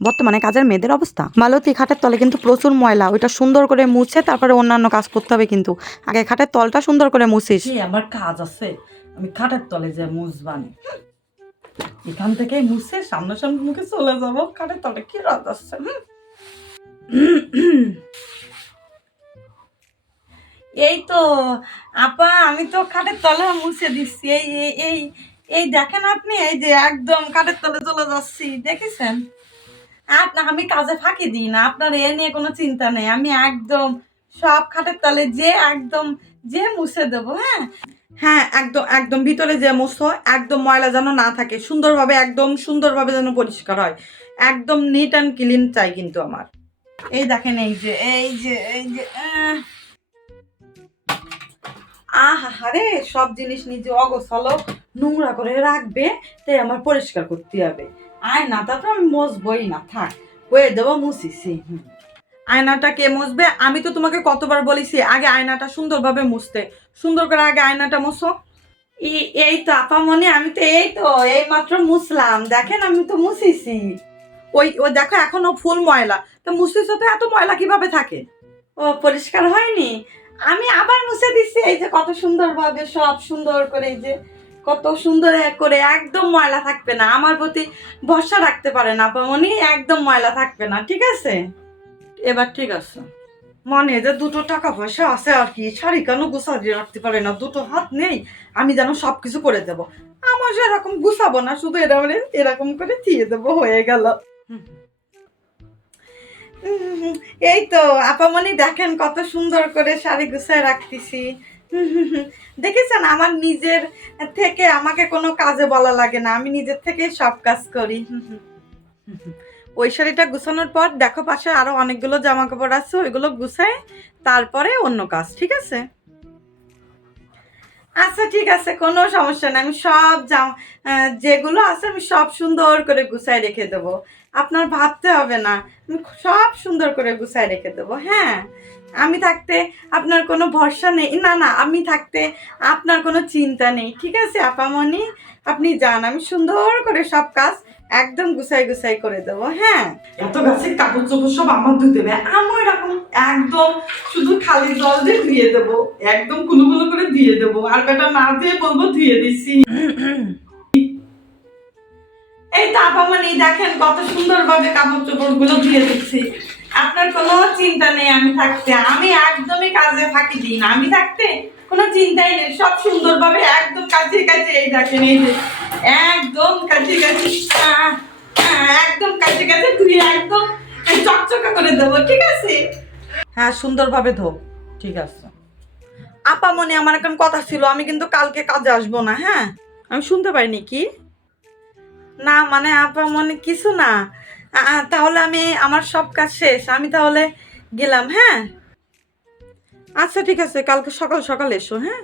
বর্তমানে কাজের মেয়েদের অবস্থা মালতী খাটের তলে কিন্তু প্রচুর ময়লা, ওইটা সুন্দর করে মুছে তারপরে অন্যান্য কাজ করতে হবে। কিন্তু আগে খাটের তলটা সুন্দর করে মুছিস। আমার কাজ আছে, আমি খাটের তলে যে মুছবানি, এখান থেকে মুছে সামনাসামনি মুখে চলে যাবো। খাটের তলে কি রাত আছে। এই তো আপা, আমি তো খাটের তলে মুছে দিচ্ছি। এই এই এই এই দেখেন আপনি, এই যে একদম খাটের তলে চলে যাচ্ছি, দেখেছেন? আমি কাজে ফাঁকি দিই না, আপনার এ নিয়ে কোনো চিন্তা নেই। আমি একদম সব খাটের তলে যে একদম যে মুছে দেবো। হ্যাঁ হ্যাঁ, একদম একদম ভিতরে যে মুছো, একদম ময়লা যেন না থাকে, সুন্দরভাবে একদম সুন্দরভাবে যেন পরিষ্কার হয়, একদম নিট অ্যান্ড ক্লিন চাই কিন্তু আমার। এই দেখেন, এই যে এই যে এই যে আরে সব জিনিস নিজে অগোছালো নোংরা করে রাখবে, তাই আমার পরিষ্কার করতে হবে। আয়নাটা তো আমি মুছবই না, থাক হয়ে দেবো, মুছিছি। আয়নাটা কে মুছবে? আমি তো তোমাকে কতবার বলেছি আগে আয়নাটা সুন্দরভাবে মুছতে, সুন্দর করে আগে আয়নাটা মুছো। এই তো আপামনি, আমি তো এই মাত্র মুছলাম, দেখেন আমি তো মুছিছি। ওই দেখো এখনো ফুল ময়লা, তো মুছিস তো এত ময়লা কিভাবে থাকে? ও পরিষ্কার হয়নি, আমি আবার মুছে দিচ্ছি। এই যে কত সুন্দর ভাবে সব সুন্দর করে, এই যে কত সুন্দর করে, একদম ময়লা থাকবে না। আমার প্রতি ভরসা রাখতে পারেন আপামনি, একদম ময়লা থাকবে না, ঠিক আছে? এবার ঠিক আছে। মনে যে দুটো টাকা পয়সা আছে আর কি, শাড়ি কেন গুছাতে রাখতে পারে না, দুটো হাত নেই, আমি যেন সবকিছু করে দেব। আমার সেরকম গুছাবো না, শুধু এরকম করে দিয়ে দেবো, হয়ে গেল। এই তো আপামনি, দেখেন কত সুন্দর করে শাড়ি গুছায় রাখতেছি। দেখেছেন, আমার নিজের থেকে আমাকে কোনো কাজে বলা লাগে না, আমি নিজের থেকে সব কাজ করি। ওই শাড়িটা গুছানোর পর দেখো পাশে আরো অনেকগুলো জামা কাপড় আছে, ওইগুলো গুছায় তারপরে অন্য কাজ, ঠিক আছে? আচ্ছা ঠিক আছে, কোনো সমস্যা নেই, আমি সব যেগুলো আছে আমি সব সুন্দর করে গুছায় রেখে দেবো। আপনার ভাবতে হবে না, আমি সব সুন্দর করে গুছায় রেখে দেবো। হ্যাঁ, আমি থাকতে আপনার কোনো ভরসা নেই, না না, আমি থাকতে আপনার কোনো চিন্তা নেই, ঠিক আছে আপামনি? আপনি যান, আমি সুন্দর করে সব কাজ একদম গুছাই গুছাই করে দেবো। হ্যাঁ, এত গাছের কাপড় চোপড় সব আমার ধুতে হবে, আমি এরকম একদম শুধু খালি জল দিয়ে ধুয়ে দেবো, একদম কুলুকুলু করে ধুয়ে দেবো, আর বেটা না দিয়ে বলবো ধুয়ে দিছি। এই তো আপামনি, দেখেন কত সুন্দর ভাবে কাপড় চোপড় গুলো ধুয়ে দিচ্ছি। আপনার কোনো চিন্তা নেই, আমি থাকতে আমি একদমই কাজে ফাঁকি দিই না, আমি থাকতে কোনো চিন্তাই নেই, সব সুন্দরভাবে একদম কাছে কাছে, এই দেখেন এই যে একদম কাছে কাছে, একদম কাছে কাছে ধুয়ে একদম চকচকা করে দেবো, ঠিক আছে? হ্যাঁ, সুন্দরভাবে ধো, ঠিক আছে। আপামনি, আমার এখন কথা ছিল, আমি কিন্তু কালকে কাজে আসবো না। হ্যাঁ, আমি শুনতে পাইনি কি? না মানে আপামনি কিছু না। তাহলে আমি আমার সব কাজ শেষ, আমি তাহলে গেলাম। হ্যাঁ আচ্ছা ঠিক আছে, কালকে সকাল সকাল এসো। হ্যাঁ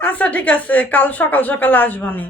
আচ্ছা ঠিক আছে, কাল সকাল সকাল আসবানি।